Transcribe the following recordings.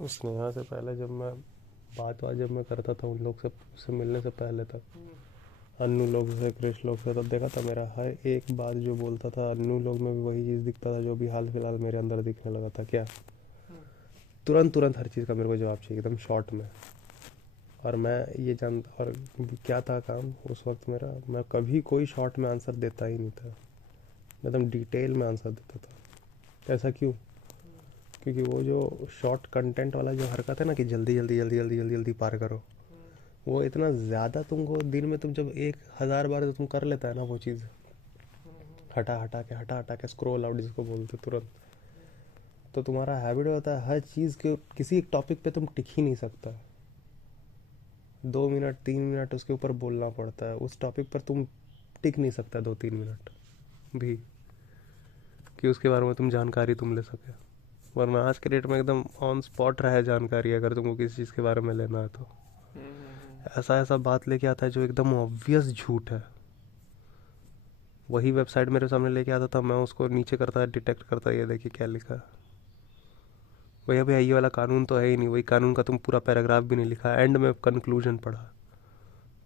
स्नेहा से पहले जब मैं करता था उन लोग से, उससे मिलने से पहले तक, अन्नू लोग से, कृष लोग से, तब देखा था मेरा हर एक बात जो बोलता था अन्नू लोग में भी वही चीज़ दिखता था जो भी हाल फिलहाल मेरे अंदर दिखने लगा था। क्या? तुरंत तुरंत हर चीज़ का मेरे को जवाब चाहिए एकदम शॉर्ट में। और मैं ये जानता, और क्या था काम उस वक्त मेरा, मैं कभी कोई शॉर्ट में आंसर देता ही नहीं था, मैं एकदम डिटेल में आंसर देता था। ऐसा क्यों? क्योंकि वो जो शॉर्ट कंटेंट वाला जो हरकत है ना कि जल्दी जल्दी जल्दी जल्दी जल्दी जल्दी पार करो, वो इतना ज़्यादा तुमको दिन में, तुम जब 1000 बार तो तुम कर लेता है ना वो चीज़, हटा हटा के स्क्रॉल आउट जिसको बोलते तुरंत, तो तुम्हारा हैबिट होता है हर चीज़ के, किसी एक टॉपिक पे तुम टिक ही नहीं सकता। 2 मिनट 3 मिनट उसके ऊपर बोलना पड़ता है, उस टॉपिक पर तुम टिक नहीं सकता 2 3 मिनट भी, कि उसके बारे में तुम जानकारी तुम ले सके। वरना आज के डेट में एकदम ऑन स्पॉट रहे जानकारी, अगर तुमको किसी चीज़ के बारे में लेना है तो ऐसा ऐसा बात लेके आता है जो एकदम ऑब्वियस झूठ है। वही वेबसाइट मेरे सामने लेके आता था, मैं उसको नीचे करता, डिटेक्ट करता, ये देखिए क्या लिखा है। भैया भैया ये वाला कानून तो है ही नहीं, वही कानून का तुम पूरा पैराग्राफ भी नहीं लिखा, एंड में कंक्लूजन पढ़ा,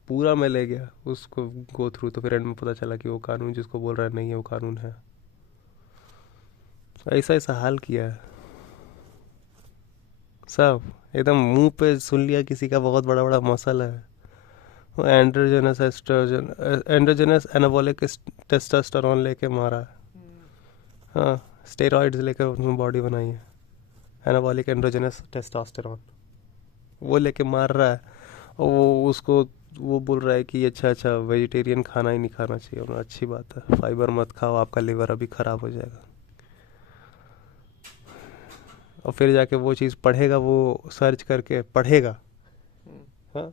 पूरा मैं ले गया उसको गो थ्रू, तो फिर एंड में पता चला कि वो कानून जिसको बोल रहा है नहीं है, वो कानून है। ऐसा ऐसा हाल किया है सब, एकदम मुंह पे सुन लिया किसी का बहुत बड़ा बड़ा मसला है। वो एंड्रोजेनस एस्ट्रोजन, एंड्रोजेनस एनाबॉलिक टेस्टोस्टेरोन लेके मारा है। हाँ, स्टेरॉइड्स लेकर उसने बॉडी बनाई है, एनाबॉलिक एंड्रोजेनस टेस्टोस्टेरोन, वो लेके मार रहा है। और वो उसको वो बोल रहा है कि अच्छा अच्छा वेजिटेरियन खाना ही नहीं खाना चाहिए। और अच्छी बात है, फाइबर मत खाओ, आपका लिवर अभी ख़राब हो जाएगा। और फिर जाके वो चीज़ पढ़ेगा, वो सर्च करके पढ़ेगा। हाँ,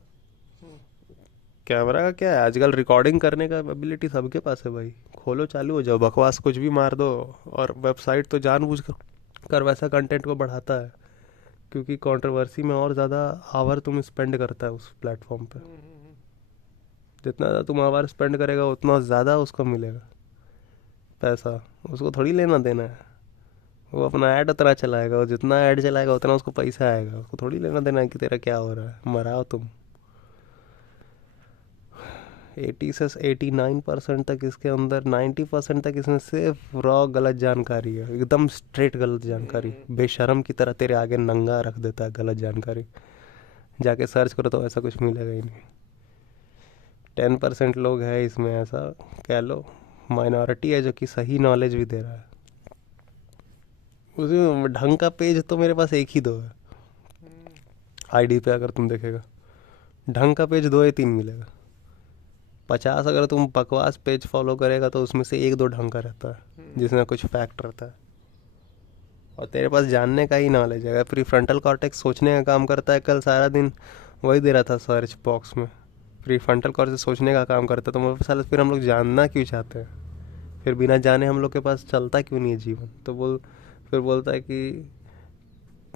कैमरा का क्या है, आजकल रिकॉर्डिंग करने का एबिलिटी सबके पास है भाई। खोलो, चालू हो जाओ, बकवास कुछ भी मार दो। और वेबसाइट तो जानबूझ कर वैसा कंटेंट को बढ़ाता है, क्योंकि कंट्रोवर्सी में और ज़्यादा आवर तुम स्पेंड करता है उस प्लेटफॉर्म पे। जितना ज़्यादा तुम आवर स्पेंड करेगा उतना ज़्यादा उसको मिलेगा पैसा। उसको थोड़ी लेना देना है, वो अपना ऐड उतना चलाएगा, और जितना ऐड चलाएगा उतना उसको पैसा आएगा। उसको थोड़ी लेना देना है कि तेरा क्या हो रहा है, मराओ तुम। 80 से 89% तक इसके अंदर, 90% तक इसमें सिर्फ रॉ गलत जानकारी है, एकदम स्ट्रेट गलत जानकारी, बेशरम की तरह तेरे आगे नंगा रख देता है गलत जानकारी। जाके सर्च करो तो ऐसा कुछ मिलेगा ही नहीं। 10% लोग हैं इसमें, ऐसा कह लो माइनॉरिटी है जो कि सही नॉलेज भी दे रहा है। उसमें ढंग का पेज तो मेरे पास एक ही दो है आईडी पे, अगर तुम देखेगा ढंग का पेज 2 या 3 मिलेगा। 50 अगर तुम बकवास पेज फॉलो करेगा तो उसमें से 1 2 ढंग का रहता है, जिसमें कुछ फैक्ट रहता है। और तेरे पास जानने का ही नॉलेज है, प्री फ्रंटल कॉर्टेक्स सोचने का काम करता है। कल सारा दिन वही दे रहा था सर्च बॉक्स में, प्री फ्रंटल कॉर्टेक्स सोचने का काम करता है। तो मेरे साल फिर हम लोग जानना क्यों चाहते हैं? फिर बिना जाने हम लोग के पास चलता क्यों नहीं है जीवन? तो फिर बोलता है कि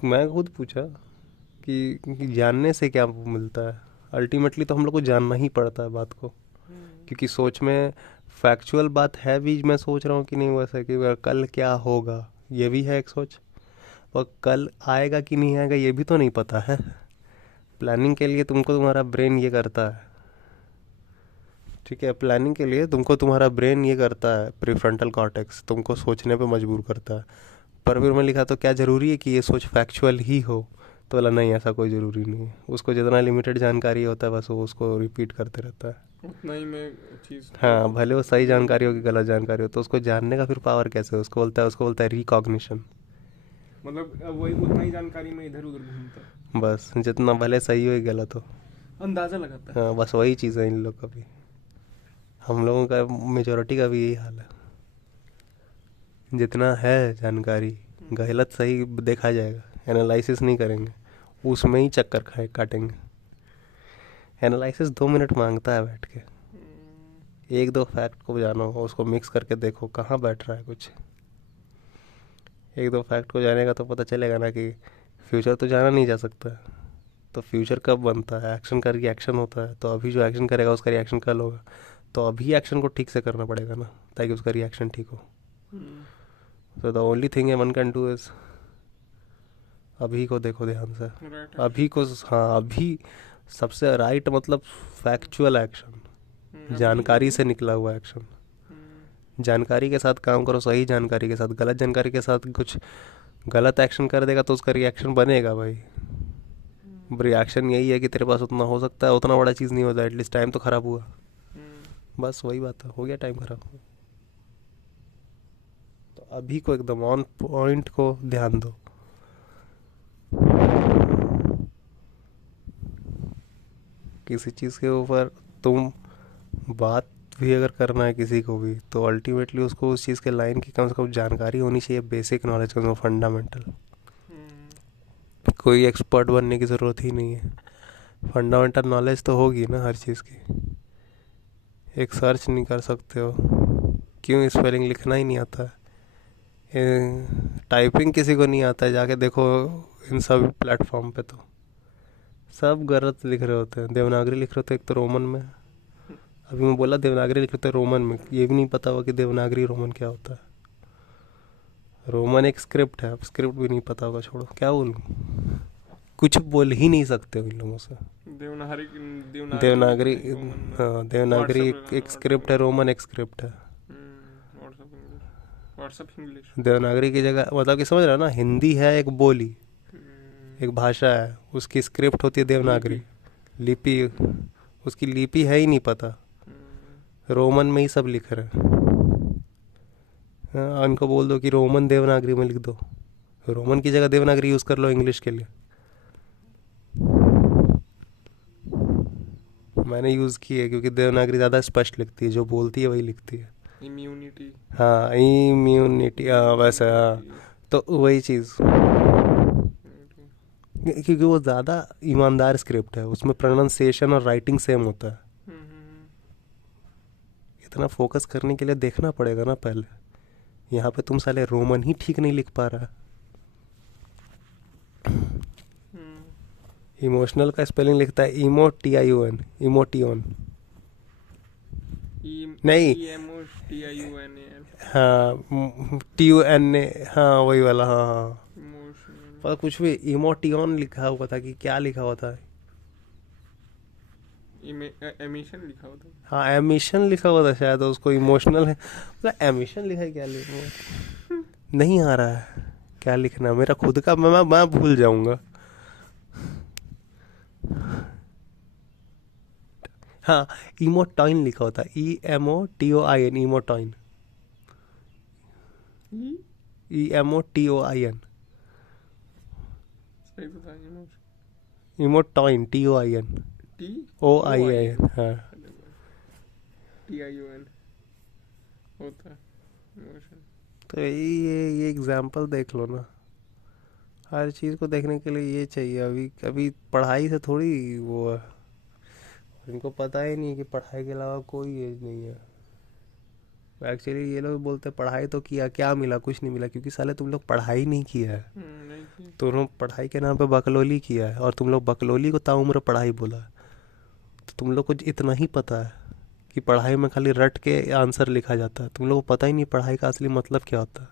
मैं खुद पूछा कि जानने से क्या मिलता है? अल्टीमेटली तो हम लोग को जानना ही पड़ता है बात को, क्योंकि सोच में फैक्चुअल बात है भी। मैं सोच रहा हूँ कि नहीं वैसा कि कल क्या होगा, ये भी है एक सोच। और कल आएगा कि नहीं आएगा ये भी तो नहीं पता है। प्लानिंग के लिए तुमको तुम्हारा ब्रेन ये करता है, ठीक है, प्लानिंग के लिए तुमको तुम्हारा ब्रेन ये करता है, प्रीफ्रंटल कॉर्टेक्स तुमको सोचने पे मजबूर करता है। पर फिर मैं लिखा तो क्या ज़रूरी है कि ये सोच फैक्चुअल ही हो? तो बोला नहीं, ऐसा कोई ज़रूरी नहीं है। उसको जितना लिमिटेड जानकारी होता है बस वो उसको रिपीट करते रहता है। उतना ही में चीज़ को हाँ, भले वो सही बिलीव जानकारी हो कि करता है। गलत जानकारी हो, तो उसको जानने का फिर पावर कैसे है? उसको बोलता है रिकॉग्निशन। मतलब अब वही उतना ही जानकारी में इधर उधर घूमता है, बस जितना भले सही हो या गलत हो, अंदाज़ा लगाता है। हाँ बस वही चीज़ है इन लोग का भी, हम लोगों का, मेजोरिटी का भी यही हाल है। जितना है जानकारी गलत सही देखा जाएगा, एनालिसिस नहीं करेंगे, उसमें ही चक्कर खाए काटेंगे। एनालिसिस 2 मिनट मांगता है बैठ के, 1 2 फैक्ट को जानो, उसको मिक्स करके देखो कहाँ बैठ रहा है कुछ। 1 2 फैक्ट को जानेगा तो पता चलेगा ना कि फ्यूचर तो जाना नहीं जा सकता। तो फ्यूचर कब बनता है? एक्शन का रिएक्शन होता है। तो अभी जो एक्शन करेगा उसका रिएक्शन कल होगा, तो अभी एक्शन को ठीक से करना पड़ेगा ना, ताकि उसका रिएक्शन ठीक हो। हम्म, So the only thing a one can do is अभी को देखो ध्यान से। राइट अभी को, हाँ अभी सबसे राइट मतलब फैक्चुअल एक्शन, जानकारी से निकला हुआ एक्शन। जानकारी के साथ काम करो, सही जानकारी के साथ। गलत जानकारी के साथ कुछ गलत एक्शन कर देगा तो उसका रिएक्शन बनेगा भाई। रिएक्शन यही है कि तेरे पास उतना हो सकता है, उतना बड़ा चीज़ नहीं होता, एटलीस्ट टाइम तो ख़राब हुआ। बस वही बात है, हो गया टाइम ख़राब। तो अभी को एकदम ऑन पॉइंट को ध्यान दो। किसी चीज़ के ऊपर तुम बात भी अगर करना है किसी को भी, तो अल्टीमेटली उसको उस चीज़ के लाइन की कम से कम जानकारी होनी चाहिए, बेसिक नॉलेज, कम से कम फंडामेंटल। कोई एक्सपर्ट बनने की ज़रूरत ही नहीं है, फंडामेंटल नॉलेज तो होगी ना हर चीज़ की। एक सर्च नहीं कर सकते हो, क्यों स्पेलिंग लिखना ही नहीं आता है, टाइपिंग किसी को नहीं आता है, जाके देखो इन सब प्लेटफॉर्म पे तो सब गलत लिख रहे होते हैं। देवनागरी लिख रहे होते हैं, एक तो रोमन में। अभी मैं बोला देवनागरी लिख रहे थे रोमन में, ये भी नहीं पता हुआ कि देवनागरी रोमन क्या होता है। रोमन एक स्क्रिप्ट है, अब स्क्रिप्ट भी नहीं पता होगा, छोड़ो क्या बोलूँ, कुछ बोल ही नहीं सकते हो इन लोगों से। देवनागरी देवनागरी, रोमन में। हाँ देवनागरी एक स्क्रिप्ट है, रोमन एक स्क्रिप्ट है। WhatsApp English. देवनागरी की जगह मतलब कि समझ रहा है ना, हिंदी है एक बोली, एक भाषा है, उसकी स्क्रिप्ट होती है देवनागरी लिपि। उसकी लिपि है ही नहीं पता, रोमन में ही सब लिख रहे हैं। हाँ, उनको बोल दो कि रोमन देवनागरी में लिख दो, रोमन की जगह देवनागरी यूज़ कर लो इंग्लिश के लिए। मैंने यूज़ की है क्योंकि देवनागरी ज़्यादा स्पष्ट लिखती है, जो बोलती है वही लिखती है। इम्यूनिटी। हाँ इम्यूनिटी, हाँ वैसे, हाँ तो वही चीज़, क्योंकि वो ज़्यादा ईमानदार स्क्रिप्ट है, उसमें प्रोनाउंसिएशन और राइटिंग सेम होता है। इतना फोकस करने के लिए देखना पड़ेगा ना पहले। यहाँ पे तुम साले रोमन ही ठीक नहीं लिख पा रहा। इमोशनल का स्पेलिंग लिखता है इमोटिआईओएन, इमोटियोन नहीं, हाँ TUNA, हाँ वही वाला, हाँ हाँ पर कुछ भी इमोटियोन लिखा हुआ था कि क्या लिखा हुआ था। एमिशन लिखा होता है। हाँ एमिशन लिखा हुआ था शायद, उसको इमोशनल है मतलब एमिशन लिखा है, क्या लिखा नहीं आ रहा है, क्या लिखना मेरा खुद का, मैं भूल जाऊंगा। हाँ इमोटाइन लिखा होता है, EMOTOIN, इमोटाइन, EMOTOIN, सही बता। इमोटाइन TOIN, OIN, हाँ TION होता है इमोशन। तो ये एग्जाम्पल देख लो ना, हर चीज़ को देखने के लिए ये चाहिए। अभी अभी पढ़ाई से थोड़ी वो है, इनको पता ही नहीं कि पढ़ाई के अलावा कोई एज नहीं है। एक्चुअली ये लोग बोलते हैं पढ़ाई तो किया, क्या मिला, कुछ नहीं मिला, क्योंकि साले तुम लोग पढ़ाई नहीं किया है। तुम लोग पढ़ाई के नाम पे बकलोली किया है, और तुम लोग बकलोली को ताउम्र पढ़ाई बोला। तो तुम लोग को इतना ही पता है कि पढ़ाई में खाली रट के आंसर लिखा जाता है, तुम लोग को पता ही नहीं पढ़ाई का असली मतलब क्या होता है,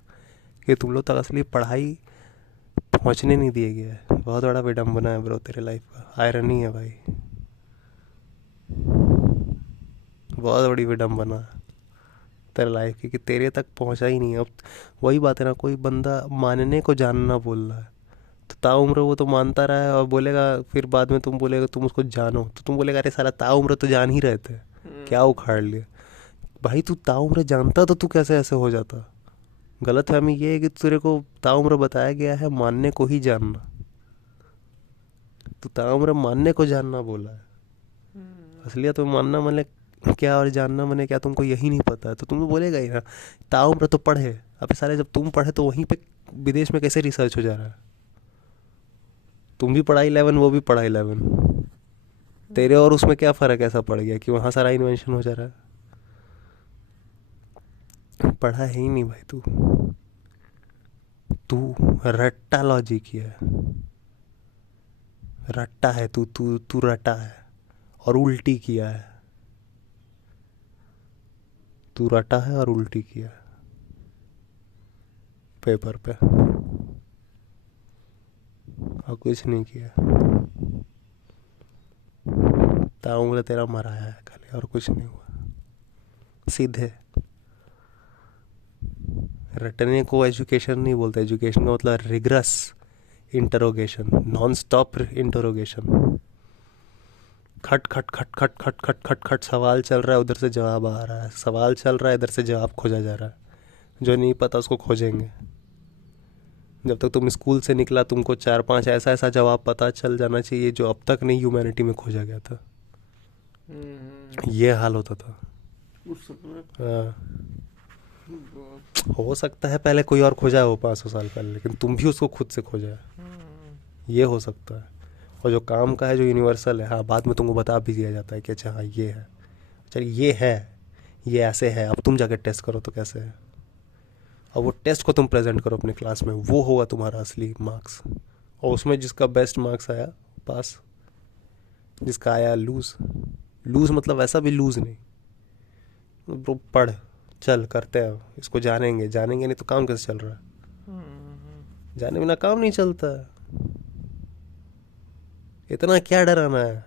कि तुम लोग तक असली पढ़ाई पहुंचने नहीं दिए गया है। बहुत बड़ा विडम्बना है ब्रो तेरे लाइफ का, आयरनी है भाई, बहुत बड़ी विडम्बना है तेरे लाइफ की, कि तेरे तक पहुंचा ही नहीं है। अब वही बात है ना, कोई बंदा मानने को जानना बोल रहा है, तो ताउम्र वो तो मानता रहा है और बोलेगा, फिर बाद में तुम बोलेगा तुम उसको जानो, तो तुम बोलेगा अरे साला ताउम्र तो जान ही रहे थे, क्या उखाड़ लिया भाई। तू ताउम्र जानता तो तू कैसे ऐसे हो जाता। गलतफहमी ये है कि तेरे को ताउम्र बताया गया है मानने को ही जानना, तू ताउम्र मानने को जानना बोला है। असलियत में मानना मैंने क्या और जानना मैंने क्या, तुमको यही नहीं पता है, तो तुम बोलेगा ही ना ताउम्र तो पढ़े। अबे सारे जब तुम पढ़े तो वहीं पे विदेश में कैसे रिसर्च हो जा रहा है। तुम भी पढ़ा 11, वो भी पढ़ा 11, तेरे और उसमें क्या फ़र्क ऐसा पड़ गया कि वहाँ सारा इन्वेंशन हो जा रहा है। पढ़ा है ही नहीं भाई तू, तू रट्टा लॉजिक है, रट्टा है तू तू तू रटा है और उल्टी किया है, तू रटा है और उल्टी किया है पेपर पे। और कुछ नहीं किया। ताऊंगा तेरा मराया है खाली, और कुछ नहीं हुआ। सीधे रटने को एजुकेशन नहीं बोलते। एजुकेशन का मतलब rigorous interrogation, non stop interrogation. खट खट खट खट खट खट खट खट सवाल चल रहा है, उधर से जवाब आ रहा है, सवाल चल रहा है, इधर से जवाब खोजा जा रहा है। जो नहीं पता उसको खोजेंगे। जब तक तुम स्कूल से निकला तुमको 4-5 ऐसा ऐसा जवाब पता चल जाना चाहिए जो अब तक नहीं ह्यूमैनिटी में खोजा गया था। ये हाल होता था। उस समय हाँ, हो सकता है पहले कोई और खोजा है वो 500 साल पहले, लेकिन तुम भी उसको खुद से खोजा है। ये हो सकता है। और जो काम का है, जो यूनिवर्सल है, हाँ बाद में तुमको बता भी दिया जाता है कि अच्छा हाँ ये है, चलिए ये है, ये ऐसे है, अब तुम जाके टेस्ट करो तो कैसे है। और वो टेस्ट को तुम प्रेजेंट करो अपने क्लास में, वो होगा तुम्हारा असली मार्क्स। और उसमें जिसका बेस्ट मार्क्स आया पास, जिसका आया लूज। लूज मतलब ऐसा भी लूज नहीं, ब्रो पढ़ चल करते हैं इसको, जानेंगे जानेंगे नहीं तो काम कैसे चल रहा है। जाने बिना काम नहीं चलता। इतना क्या डराना है।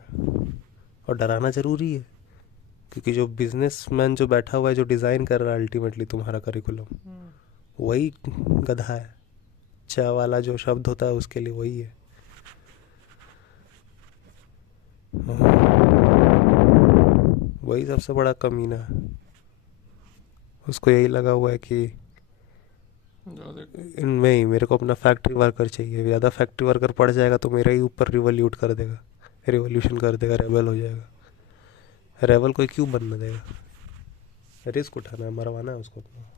और डराना जरूरी है, क्योंकि जो बिजनेसमैन जो बैठा हुआ है, जो डिज़ाइन कर रहा है अल्टीमेटली तुम्हारा करिकुलम, वही गधा है। चा वाला जो शब्द होता है उसके लिए वही है। वही सबसे बड़ा कमीना है। उसको यही लगा हुआ है कि इनमें ही मेरे को अपना फैक्ट्री वर्कर चाहिए। ज़्यादा फैक्ट्री वर्कर पड़ जाएगा तो मेरे ही ऊपर रिवॉल्यूट कर देगा, रिवॉल्यूशन कर देगा, रेबल हो जाएगा। रेबल कोई क्यों बनने देगा। रिस्क उठाना है, मरवाना है उसको अपना।